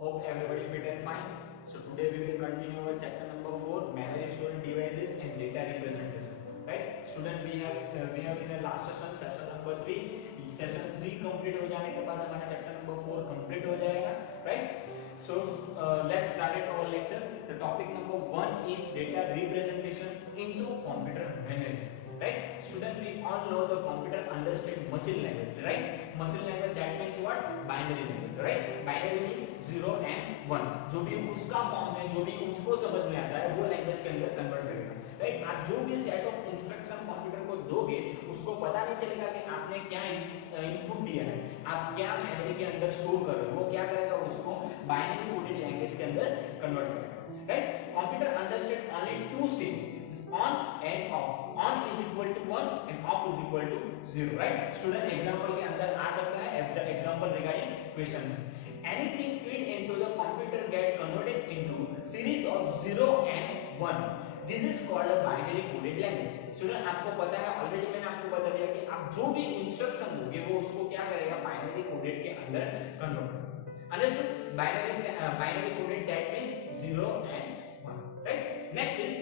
Hope everybody fit and fine. So today we will continue our chapter number 4, memory storage devices and data representation. Right? Student, we have in the last session number 3. Session 3 complete हो जाने के बाद हमारा chapter number 4 complete हो जाएगा. Right? So let's start our lecture. The topic number 1 is data representation into computer memory. Right? Student, we all know the computer understand machine language. Right? Machine language, that means what? Binary language. Right? Binary means 0 and 1. जो भी उसका form है, जो भी उसको समझ में आता है, वो लैंग्वेज के अंदर कन्वर्ट करेगा. राइट? आप जो भी सेट ऑफ इंस्ट्रक्शन कंप्यूटर को दोगे, उसको पता नहीं चलेगा कि आपने क्या इनपुट दिया है, आप क्या मेमोरी के अंदर स्टोर कर रहे हो. वो क्या करेगा, उसको बाइनरी कोडेड लैंग्वेज के अंदर कन्वर्ट करेगा. Right? Computer understand only two stage, on and off. On is equal to 1 and off is equal to 0. Right? Student, example के अंदर आ सकता है example regarding question. Anything feed into the computer get converted into series of 0 and 1. This is called a binary coded language. Student, आपको पता है, already मैंने आपको बता दिया कि आप जो भी इंस्ट्रक्शन दोगे वो उसको क्या करेगा, बाइनरी कोडेड के अंदर कन्वर्ट करेगा. Understood? Binary coded that means 0 and 1. Right? Next is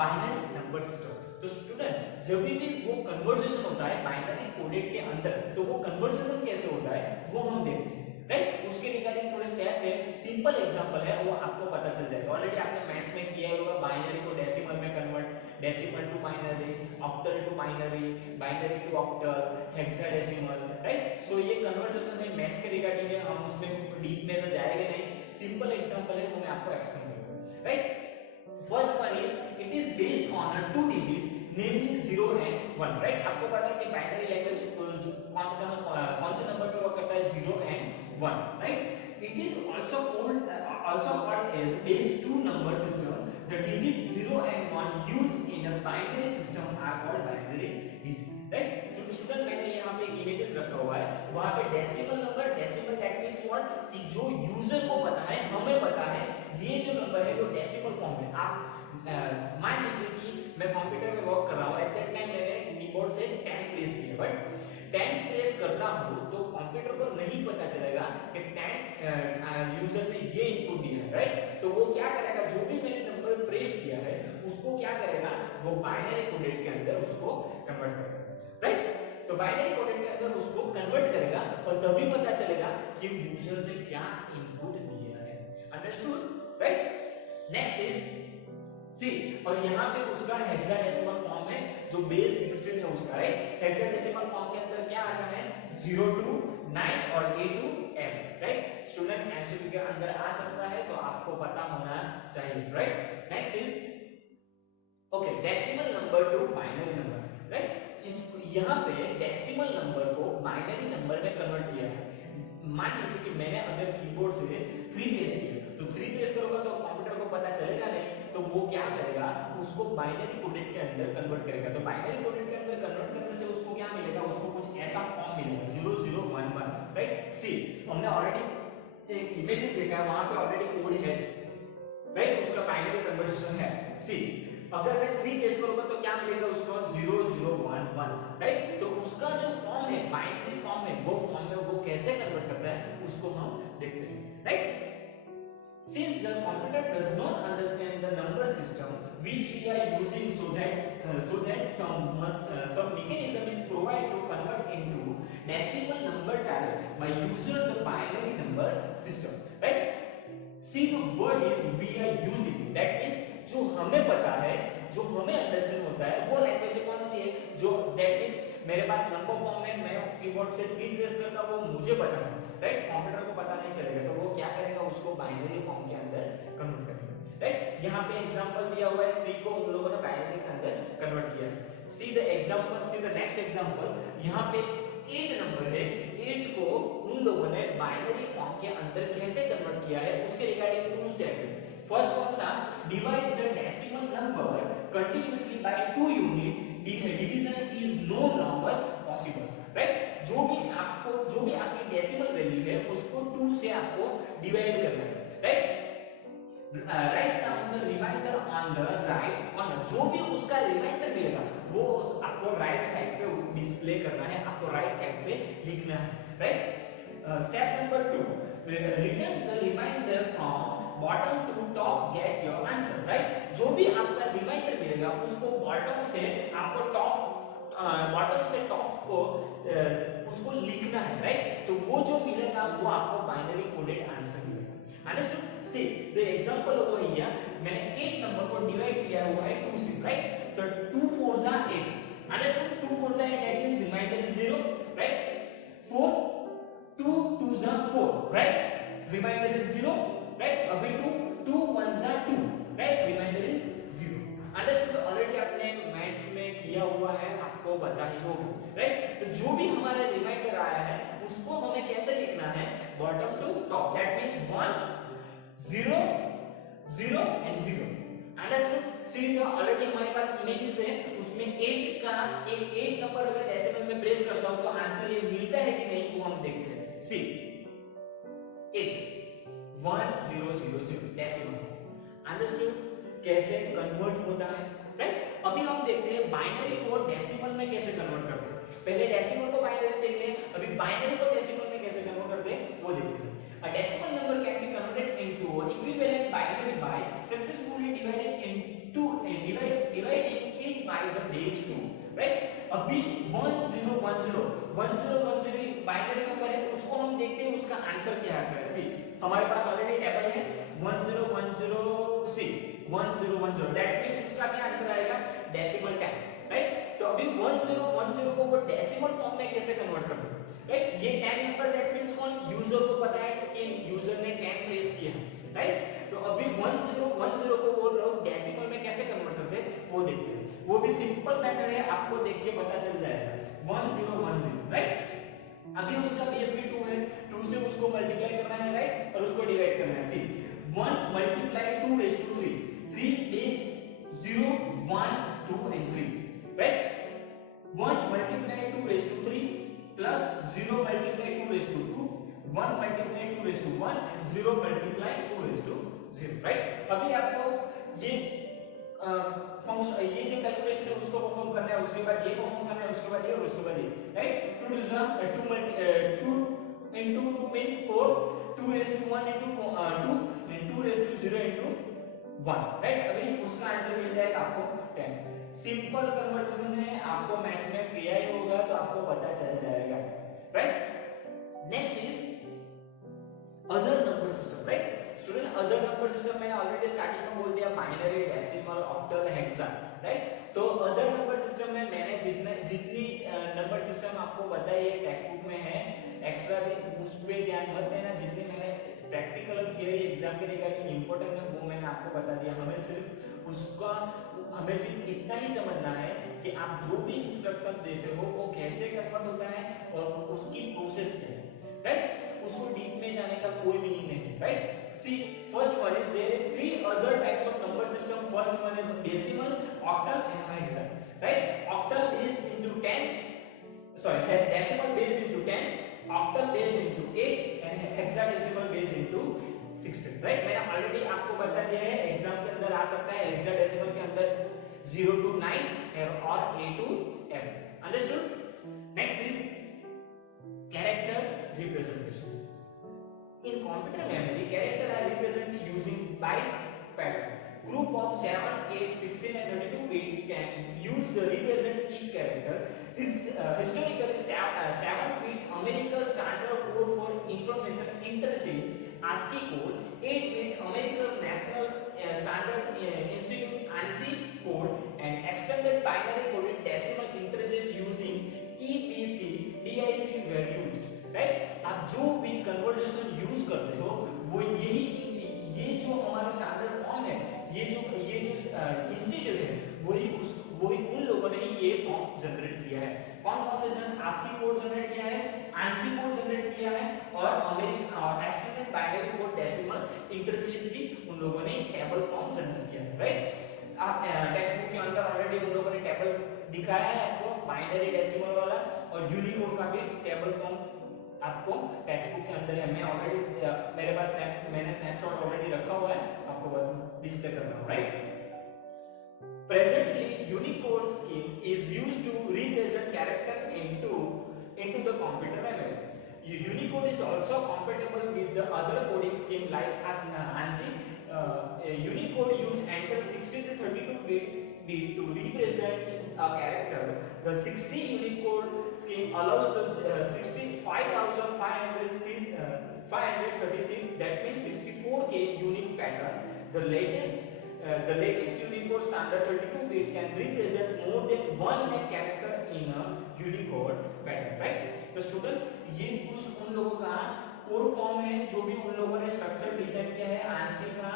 binary number system. तो स्टूडेंट, जब भी वो कन्वर्सेशन होता है बाइनरी कोडेड के अंदर, तो वो कन्वर्सेशन कैसे होता है वो हम देखते हैं. राइट? उसके रिगार्डिंग थोड़े स्टेप है, सिंपल एग्जांपल है, वो आपको पता चल जाएगा. ऑलरेडी आपने मैथ्स में किया होगा, बाइनरी को डेसिमल में convert, decimal to binary, octal to binary, binary to octal, hexadecimal. Right? So ये कन्वर्सेशन है, मैथ्स के रिगार्डिंग है, हम उसमें डीप में तो जाएंगे नहीं. सिंपल एग्जांपल है, वो मैं आपको एक्सप्लेन करूंगा. Right? First one is it is based on a two digit, namely 0 and 1. Right? आपको पता है कि बाइनरी लैंग्वेज कौन से नंबर पे वर्क करता है, 0 and 1. Right? It is also called as base 2 number system. The digit 0 and 1 used in a binary system are called binary digit. Right? So student, मैंने यहाँ पे इमेजेस रखा हुआ है, वहाँ पे decimal number, decimal that means what, कि जो यूजर को पता है, हमें पता है ये जो नंबर है वो डेसिमल फॉर्म में. आप मान लीजिए कि मैं कंप्यूटर में वर्क कर रहा हूँ, एट दैट टाइम मैंने कीबोर्ड से 10 प्रेस किया, बट 10 प्रेस करता हूँ तो कंप्यूटर को नहीं पता चलेगा कि 10 यूजर ने ये इनपुट दिया है. राइट? तो वो क्या करेगा, जो भी मैंने नंबर प्रेस किया है उसको क्या करेगा, वो बाइनरी कोडेड के अंदर उसको कन्वर्ट करेगा. राइट? तो बाइनरी कोडेड के अंदर उसको कन्वर्ट करेगा और तभी पता चलेगा कि यूजर ने क्या इनपुट दिया है. Understood? Right? Next is see, और यहाँ पे उसका हेक्साडेसिमल फॉर्म है, जो बेस 16 है उसका. राइट? हेक्साडेसिमल फॉर्म के अंदर क्या आता है, 0 to 9 और A to F. Right? Student, MCQ के अंदर आ सकता है, तो आपको पता होना चाहिए. Right? Next is okay, decimal number two binary number. Right? यहाँ पे डेसिमल नंबर को बाइनरी नंबर में कन्वर्ट किया है. मान लीजिए कि मैंने अगर कीबोर्ड से 3 प्रेस किया, तो 3 प्रेस करूंगा तो कंप्यूटर को पता चलेगा नहीं, तो वो क्या करेगा, उसको बाइनरी कोडेड के अंदर कन्वर्ट करेगा. तो बाइनरी कोडेड के अंदर कन्वर्ट करने से उसको क्या मिलेगा, उसको कुछ ऐसा फॉर्म मिलेगा, 0011. राइट? सी, हमने ऑलरेडी एक इमेजेस देखा है, वहां पे ऑलरेडी कोड है. राइट? उसका बाइनरी कन्वर्सेशन है. सी, अगर मैं 3 प्रेस करूंगा तो क्या मिलेगा उसको, 0011. राइट? तो उसका जो फॉर्म है, बाइनरी फॉर्म है, वो फॉर्म में वो कैसे कन्वर्ट करता है उसको हम देखते हैं. Right? Since the computer does not understand the number system which we are using, so that some mechanism is provided to convert into decimal number type by user the binary number system. Right? See, the word is we are using, that means जो हमें पता है, जो हमें understand होता है, वो language कौन सी है, जो दैट मींस मेरे पास नंबर फॉर्म में मैं कीबोर्ड से 3 प्रेस करता हूं, वो मुझे पता है. राइट? कंप्यूटर को पता नहीं चलेगा, तो वो क्या करेगा, उसको बाइनरी फॉर्म के अंदर कन्वर्ट करेगा. राइट? यहाँ पे एग्जांपल दिया हुआ है, 3 को उन लोगों ने बाइनरी के अंदर कन्वर्ट किया है. See the example, see the next example. यहाँ पे 8 नंबर है, 8 को उन लोगों ने बाइनरी फॉर्म के अंदर कैसे कन्वर्ट किया है, उसके रिगार्डिंग 2 स्टेप है. फर्स्ट कौन सा, divide the decimal number continuously by 2 until, division is no longer possible. Right? जो भी आपकी डेसिमल वैल्यू है उसको 2 से आपको डिवाइड करना है. Right? Right down the remainder on the right corner. जो भी उसका रिमाइंडर मिलेगा वो आपको राइट साइड पे डिस्प्ले करना है, आपको राइट साइड पे लिखना है. Right? Step number 2, return the remainder from bottom to top get your answer, right. जो भी आपका रिमाइंडर मिलेगा उसको बॉटम से आपको बॉटम से टॉप को उसको लिखना है, राइट। तो वो जो मिलेगा वो आपको बाइनरी कोडेड आंसर मिलेगा। Understood? See the example over here, मैंने 8 नंबर को डिवाइड किया हुआ है 2 से, राइट। तो 2 4 जा 8, अंडरस्टूड? 2 4 जा 8, that means remainder is 0, right. 4 2 2 जा 4, राइट, रिमाइंडर इज 0, राइट। अभी 2 1 जा 2, right, remainder is 0। Understood? Already आपने मैथ्स में किया हुआ है, आपको पता ही होगा, राइट। तो जो भी हमारा रिमाइंडर आया है उसको हमें कैसे लिखना है, bottom to top, that means 1 0 0 and 0। Understood? See already हमारे पास इमेजेस है, उसमें 8 का 8 नंबर अगर डेसिमल में प्लेस करता हूं तो आंसर ये मिलता है कि नहीं वो हम देखते हैं। सी 8 1 0 0 0 डेसिमल। अंडरस्टूड? कैसे कन्वर्ट होता है, राइट। अभी हम देखते हैं बाइनरी को डेसिमल में कैसे कन्वर्ट करते हैं। पहले डेसिमल को बाइनरी देख लें, अभी बाइनरी को डेसिमल में कैसे कन्वर्ट करते हैं वो देखते हैं। A decimal number can be converted into equivalent binary by successfully dividing it by the base 2, right। अभी 1010 बाइनरी नंबर है, उसको हम देखते हैं उसका आंसर क्या है। सी हमारे पास ऑलरेडी टेबल है 1010 1010, दैट मींस उसका क्या आंसर आएगा, डेसिमल 10, राइट। तो अभी 1010 को वो डेसिमल फॉर्म में कैसे कन्वर्ट करते हैं, राइट। ये 10 नंबर दैट मींस कौन, यूजर को पता है कि यूजर ने 10 प्लेस किया, राइट। तो अभी 1010 को वो लोग डेसिमल में कैसे कन्वर्ट करते हैं वो देखते हैं। वो भी सिंपल मेथड है, आपको देख के पता चल जाएगा 1010, राइट। अभी उसका बेस भी 2 है, 2 से उसको मल्टीप्लाई करना है, राइट, और उसको डिवाइड करना है। See 1 multiply 2 raise to 3 3 8 0 1 2 and 3, right. 1 multiply 2 raise to 3 plus 0 multiply 2 raise to 2, 1 multiply 2 raise to 1 and 0 multiply 2 raise to 0, right. अभी आपको ये फंक्शन, ये जो कैलकुलेशन है उसको परफॉर्म करना है, उसके बाद ये परफॉर्म करना है, उसके बाद ये और उसके बाद ये, right. 2 into 2 means 4, 2 raised to 1 into 2 and 2 raised to 0 into 1, right. अभी उसका आंसर मिल जाएगा आपको 10। सिंपल कन्वर्जन है, आपको मैथ्स में किया ही होगा तो आपको पता चल जाएगा, right. Next is other number system, right. Student other number system में ऑलरेडी स्टार्टिंग में बोल दिया binary, decimal, octal, hexa, right. तो अदर नंबर सिस्टम में मैंने जितनी नंबर सिस्टम आपको बताई है टेक्स्ट बुक में है, एक्स्ट्रा उस पे ध्यान मत देना। जितने मैंने प्रैक्टिकल और थियरी एग्जाम के रिगार्डिंग इंपॉर्टेंट है वो मैंने आपको बता दिया। हमें सिर्फ इतना ही समझना है कि आप जो भी इंस्ट्रक्शन देते हो वो कैसे कन्वर्ट होता है और उसकी प्रोसेस क्या है, राइट। उसको डीप में जाने का कोई मीनिंग नहीं है, right. See first one is there are 3 other types of number system. First one is decimal, octal and hexa, right. Octal is into 10, sorry decimal base into 10, octal base into 8 and hexadecimal base into 16, right. मैंने already आपको बता दिया है, exam के अंदर आ सकता है hexadecimal के अंदर 0 to 9 और A to M, understood. Next is character representation. In computer memory, characters are represented using byte pattern. Group of 7, 8, 16 and 32 bits can use to represent each character. Historically, 7-bit American Standard Code for Information Interchange (ASCII) code, 8-bit American National Standard Institute (ANSI) code, and extended binary coded decimal interchange using EBC, DIC were used. Right. आप जो भी conversation use करते हो वो ये जो हमारा standard form है, ये जो इंस्टीट्यूट है वही उन लोगों ने ये फॉर्म जनरेट किया है। कौन से ASCII कोड जनरेट किया है, ANSI कोड जनरेट किया है और American extended binary code decimal interchange भी उन लोगों ने टेबल फॉर्म जनरेट किया है, राइट। आप टेक्स्ट बुक के अंदर ऑलरेडी उन लोगों ने टेबल दिखाया है आपको, बाइनरी, डेसिमल वाला और यूनिकोड का भी टेबल फॉर्म आपको टेक्स्ट बुक के अंदर है। मैं ऑलरेडी मेरे पास मैंने स्नैपशॉट ऑलरेडी रखा हुआ है, आपको डिस्प्ले कर रहा हूं, right. Presently Unicode scheme is used to represent character into the computer memory. Unicode is also compatible with the other coding scheme like ANSI. Unicode use enter 60 to 32 bit to represent a character. The 60 Unicode scheme allows the 536, that means 64K unique pattern. The latest Unicode standard 32-bit can represent more than 1 lakh character in a Unicode pattern, right? तो student ये कुछ उन लोगों का core form है जो भी उन लोगों ने स्ट्रक्चर डिजाइन किया है आंसी का,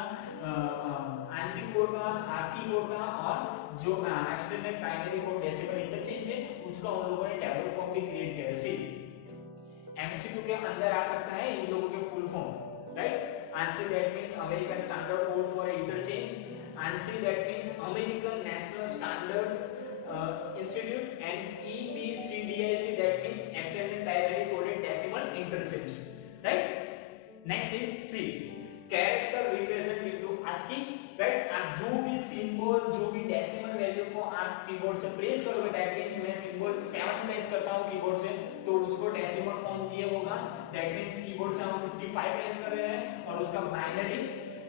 आंसी कोड का, आस्की कोड का, और जो extended binary code decimal interchange है उसका उन लोगों ने टेबल फॉर्म भी क्रिएट किया है। सी एमसीक्यू के अंदर आ सकता है इन लोगों के full form, right? ANSI that means American Standard Code for Interchange. ANSI that means American National Standards Institute, and EBCDIC that means Extended Binary Coded Decimal Interchange, right? Next is C, character represent into ASCII, right? आप जो भी symbol, जो भी decimal value को आप keyboard से press करोगे, that means मैं सिंबल 7 प्रेस करता हूं कीबोर्ड से तो उसको डेसिमल फॉर्म दिए होगा, दैट मींस कीबोर्ड से हम 55 प्रेस कर रहे हैं और उसका बाइनरी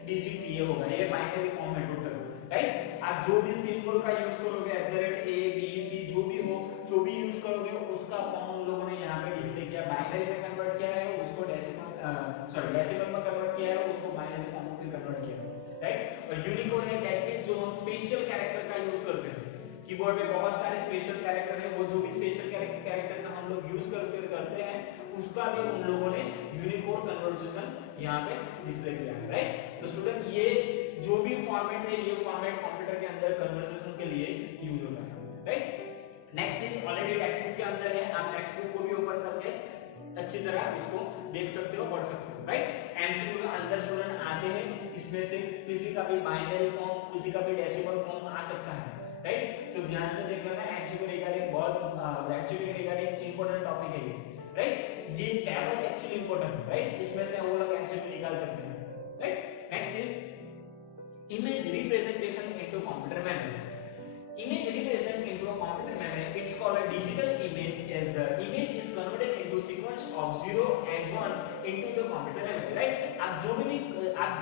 डिजिट दिए होगा, ये बाइनरी फॉर्म है टोटल, राइट? आप जो भी सिंबल का यूज करोगे @a b c जो भी हो, जो भी यूज करोगे उसका फॉर्म हम लोगों ने यहाँ पे डिस्प्ले किया, बाइनरी में कन्वर्ट किया है, उसको डेसिमल में कन्वर्ट किया है, उसको बाइनरी फॉर्म में कन्वर्ट किया है, राइट? और यूनिकोड है दैट मींस जो हम स्पेशल कैरेक्टर का यूज करते हैं, कीबोर्ड में बहुत सारे स्पेशल कैरेक्टर है, वो जो भी स्पेशल कैरेक्टर का हम लोग यूज करते हैं उसका भी उन लोगों ने यूनिकोड कन्वर्सेशन यहाँ पे डिस्प्ले किया है, राइट? तो स्टूडेंट ये जो भी फॉर्मेट है, ये फॉर्मेट कंप्यूटर के अंदर कन्वर्सेशन के लिए यूज होता है, right? Next is already text book के अंदर है, आप टेक्स्ट बुक को भी ओपन करके अच्छी तरह उसको देख सकते हो, पढ़ सकते हो, राइट? एमसीक्यू के अंदर स्टूडेंट आते हैं, इसमें से किसी का भी बाइनरी फॉर्म, किसी का भी डेसिमल फॉर्म आ सकता है, राइट? तो ध्यान से देख लेना, एमसीक्यू रिगार्डिंग बहुत एमसीक्यू रिगार्डिंग इंपॉर्टेंट टॉपिक है ये, राइट? ये टेबल एक्चुअली इंपॉर्टेंट है, राइट? इसमें से हम लोग एमसीक्यू निकाल सकते हैं, right? Next is image representation into computer memory. Image represented into a computer memory, it's called a digital image, as the image is converted into sequence of 0 and 1 into the computer memory, right? आप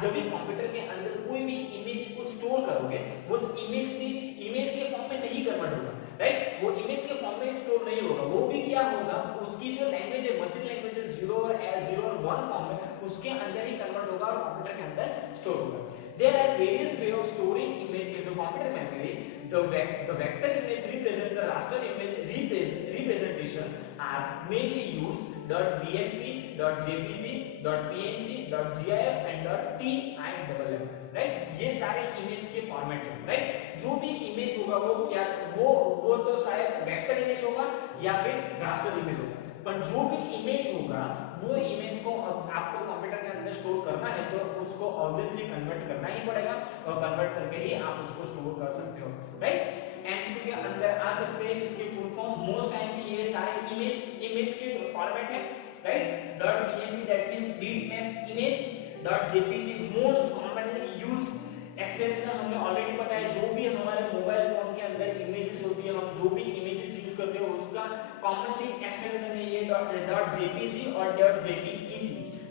जब भी computer के अंदर कोई भी image को store करोगे, वो इमेज के फॉर्म में नहीं कन्वर्ट होगा, राइट? वो इमेज के फॉर्म में स्टोर नहीं होगा, वो भी क्या होगा, उसकी जो लैंग्वेज है, मशीन लैंग्वेज 0 और 1 फॉर्म में, उसके अंदर ही कन्वर्ट होगा और कंप्यूटर के अंदर स्टोर होगा. There are various ways of storing image into computer memory. The vector image represent the raster image representation are mainly used .bmp, .jpg, .png, .gif and .tiff, right? ये सारे image के format हैं, right? जो भी image होगा वो तो शायद वेक्टर इमेज होगा या फिर रास्टर इमेज होगा, पर जो भी इमेज होगा वो इमेज को आपको कंप्यूटर के अंदर स्टोर करना है तो उसको ऑब्वियसली कन्वर्ट करना ही पड़ेगा और कन्वर्ट करके ही आप उसको स्टोर कर सकते हो, राइट? एमसीक्यू के अंदर आ सकते हैं इसके फुल फॉर्म, मोस्ट टाइम पे ये सारे इमेज के फॉर्मेट है, right? .bmp that means bitmap image, .jpg most commonly used extension, हमें ऑलरेडी पता है जो भी हमारे मोबाइल फोन के अंदर इमेजेस होती है, हम जो भी इमेजेस यूज करते हो उसका कॉमनली एक्सटेंशन है ये .jpg और .jpeg,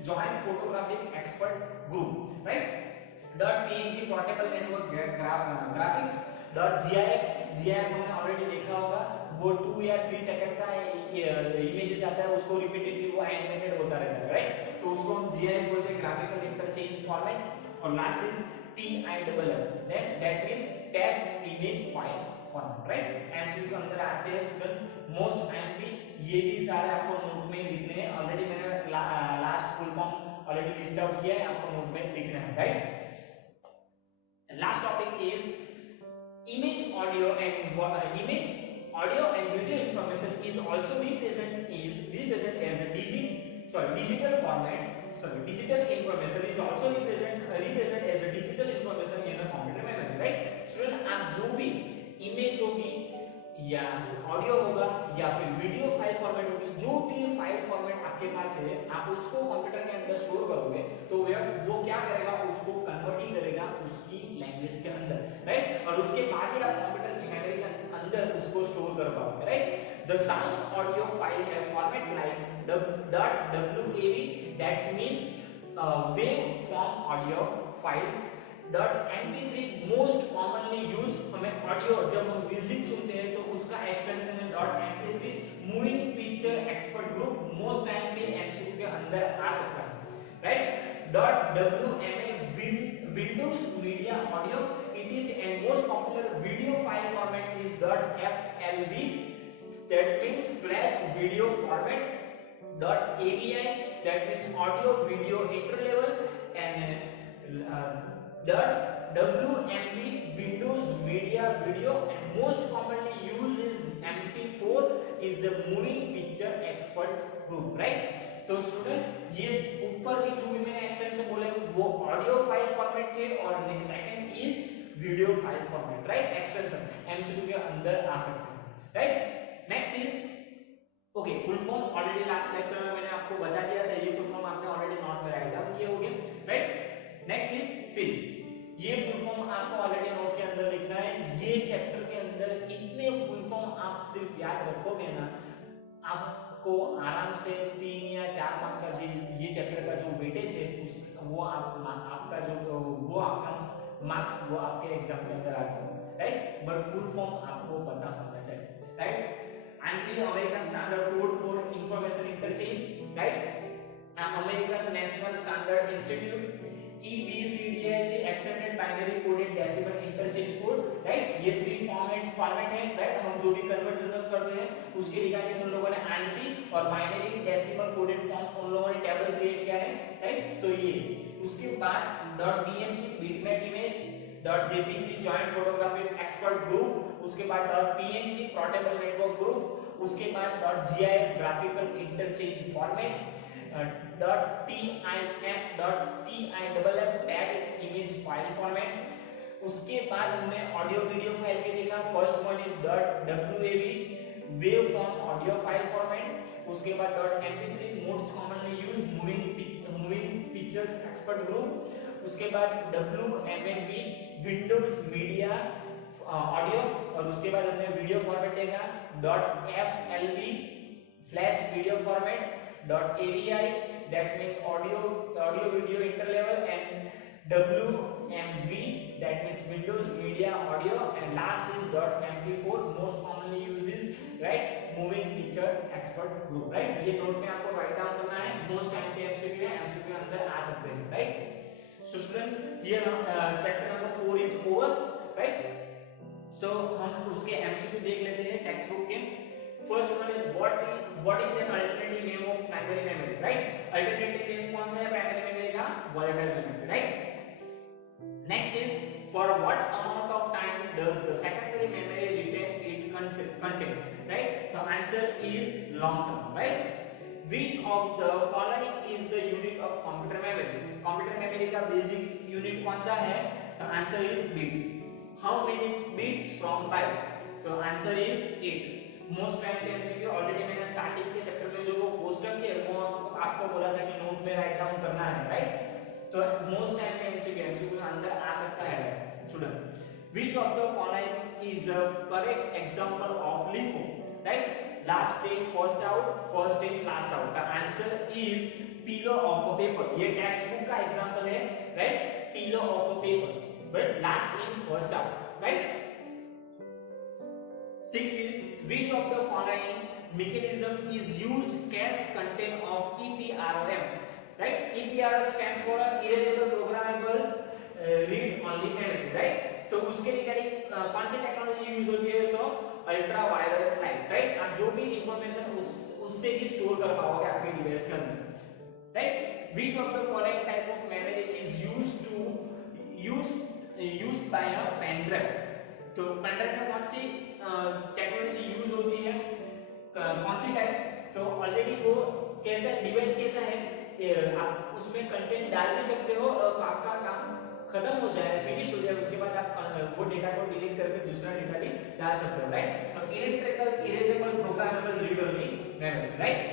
joint photographic expert group, right? .png portable network graphics, .gif हमने ऑलरेडी देखा होगा, वो 2 या 3 सेकंड का इमेजेस आता है, उसको रिपीटेडली वो एनिमेटेड होता रहता है, राइट? तो उसको हम gif बोलते हैं, ग्राफिकल इंटरचेंज फॉर्मेट. और last is TIFF, that means tag image file format, right? MCQ के अंदर आते हैं स्टूडेंट मोस्ट टाइम पे ये भी सारे आपको नोट में लिखने हैं, ऑलरेडी मैंने last full form already list out किया है, आपको नोट में लिखना है, right? Last topic is image audio and video information is also represent as a digital format. Digital information is also represent as a digital information in a computer memory, right? Student, आप जो भी image होगी या audio होगा या फिर video file format होगी, जो भी फाइल फॉर्मेट आपके पास है, आप उसको कंप्यूटर के अंदर स्टोर करोगे तो वो क्या करेगा, उसको कन्वर्टिंग करेगा उसकी लैंग्वेज के अंदर, राइट? और उसके बाद ही आप कंप्यूटर की मेमोरी के अंदर उसको स्टोर कर पाओगे, right? The sound audio file have format like the .wav, that means wave form audio files .mp3 most commonly use हमें ऑडियो जब हम म्यूजिक सुनते हैं तो उसका एक्सटेंशन है .mp3 moving picture expert group most time पे एमसीक्यू के अंदर आ सकता है right .wma Windows media audio it is and most popular video file format is .flv that means flash video format .avi that means audio video interlevel and .wmv Windows Media Video and most commonly used is MP4 is the moving picture expert group right तो student ये ऊपर की जो भी मैंने extension बोले वो audio file format थे और next second is video file format right extension MCQ के अंदर आ सकते हैं right next is okay full form already last lecture में मैंने आपको बता दिया था ये फुल फॉर्म आपने ऑलरेडी नोट में राइट डाउन किए होंगे राइट नेक्स्ट इज सी ये फुल फॉर्म आपको ऑलरेडी नोट के अंदर लिखना है ये चैप्टर के अंदर इतने फुल फॉर्म आप सिर्फ याद रखोगे ना आपको आराम से 3 या 4 मार्क का ये चैप्टर का जो वेटेज है उस वो आपका जो वो आपका मार्क्स वो आपके एग्जाम के अंदर आ जाएगा राइट बट फुल फॉर्म आपको पता होना चाहिए right ANSI American standard code for information interchange right American national standard institute EBCDIC extended binary coded decimal interchange code right ये 3 फॉर्मेट है राइट हम जो भी कन्वर्सेशन करते हैं उसके रिगार्डिंग उन लोगों ने ANSI और बाइनरी डेसिमल कोडेड फॉर्म उन लोगों ने टेबल क्रिएट किया है राइट तो ये उसके बाद .bmp bitmap image .jpg joint photographic expert group उसके बाद .png पोर्टेबल नेटवर्क ग्रुप उसके बाद .gif graphical interchange format .tiff tag image file format उसके बाद हमने ऑडियो वीडियो फाइल के देखा first one is .wav wave form audio file format उसके बाद .mp3 most commonly used moving pictures expert group उसके बाद WMV विंडोज मीडिया ऑडियो और उसके बाद हमने वीडियो फॉर्मेट देखा .flv flash video format .avi that means audio video interlevel and WMV that means Windows Media Audio and last is .mp4 most commonly uses right moving picture expert group right ये note में आपको write down करना है most time पे MCQ है MCQ के अंदर आ सकते हैं right so student here chapter number 4 is over right so हम उसके एमसीक्यू देख लेते हैं टेक्स्ट बुक के First one is what is an alternative name of primary memory, right? Alternative name कौन सा है primary memory का? Volatile memory, right? Next is for what amount of time does the secondary memory retain its content, right? The answer is long term, right? Which of the following is the unit of computer memory? Computer memory का basic unit कौन सा है? The answer is bit. How many bits from byte? The answer is 8. Most time पे MCQ already मैंने starting के chapter में जो वो कोष्टक है वो आपको बोला था कि नोट में राइट डाउन करना है राइट तो मोस्ट टाइम पे एमसीक्यू के अंदर आ सकता है student which of the following is a correct example of LIFO right last in first out first in last out the answer is pillow of a paper ये text book का example है right pillow of a paper but last in first out right 6 is which of the following mechanism is used cache content of EPROM right EPROM stands for erasable programmable read only memory right तो उसके regarding कौन सी technology use होती है तो ultra violet light right आप जो भी information उससे ही स्टोर कर पाओगे आपके डिवाइस के अंदर right which of the following type of memory is used by a pen drive तो पेन ड्राइव में कौन सी टेक्नोलॉजी यूज होती है कौन सी टाइप तो ऑलरेडी वो कैसा डिवाइस कैसा है आप उसमें कंटेंट डाल भी सकते हो और आपका काम खत्म हो जाए फिनिश हो जाए उसके बाद आप वो डेटा को डिलीट करके दूसरा डेटा भी डाल सकते हो राइट तो electrical erasable programmable read only memory write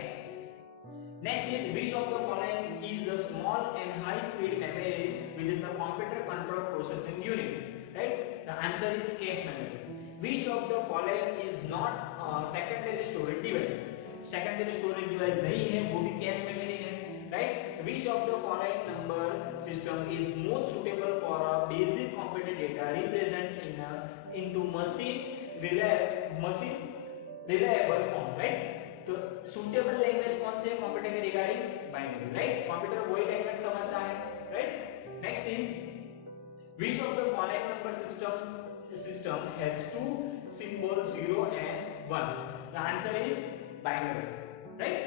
next is which of the following is a small and high speed memory with in the computer control processing unit right the answer is cache memory Which of the following is not secondary storage device? Secondary storage device नहीं है वो भी cache memory है, right? Which which of the following number system is most suitable for a basic computer data represent into machine reliable form, right? तो suitable language कौन से computer के regarding binary, right? Computer वही language समझता है, right? Next is which of the following number system has two symbols 0 and 1? The answer is binary, right?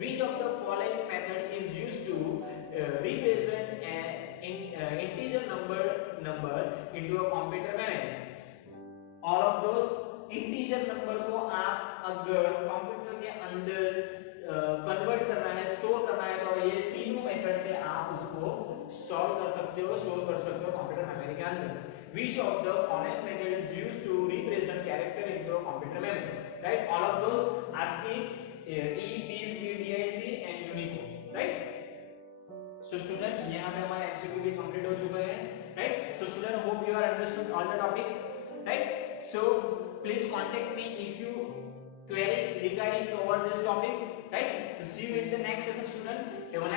Which of the following method is used to represent an integer number into a computer memory? All of those integer number को आप अगर computer के अंदर convert करना है, store करना है, तो ये तीनों मेथड से आप उसको स्टोर कर सकते हो कंप्यूटर मेमोरी के अंदर. Which of the following method is used to represent character into a computer memory? Right? All of those ASCII, EBCDIC and Unicode. Right? So student, यहाँ पे हमारा MCQ भी complete हो चुका है. Right? So student, hope you are understood all the topics. Right? So please contact me if you query regarding over this topic. Right? To see you in the next session, student. Have a nice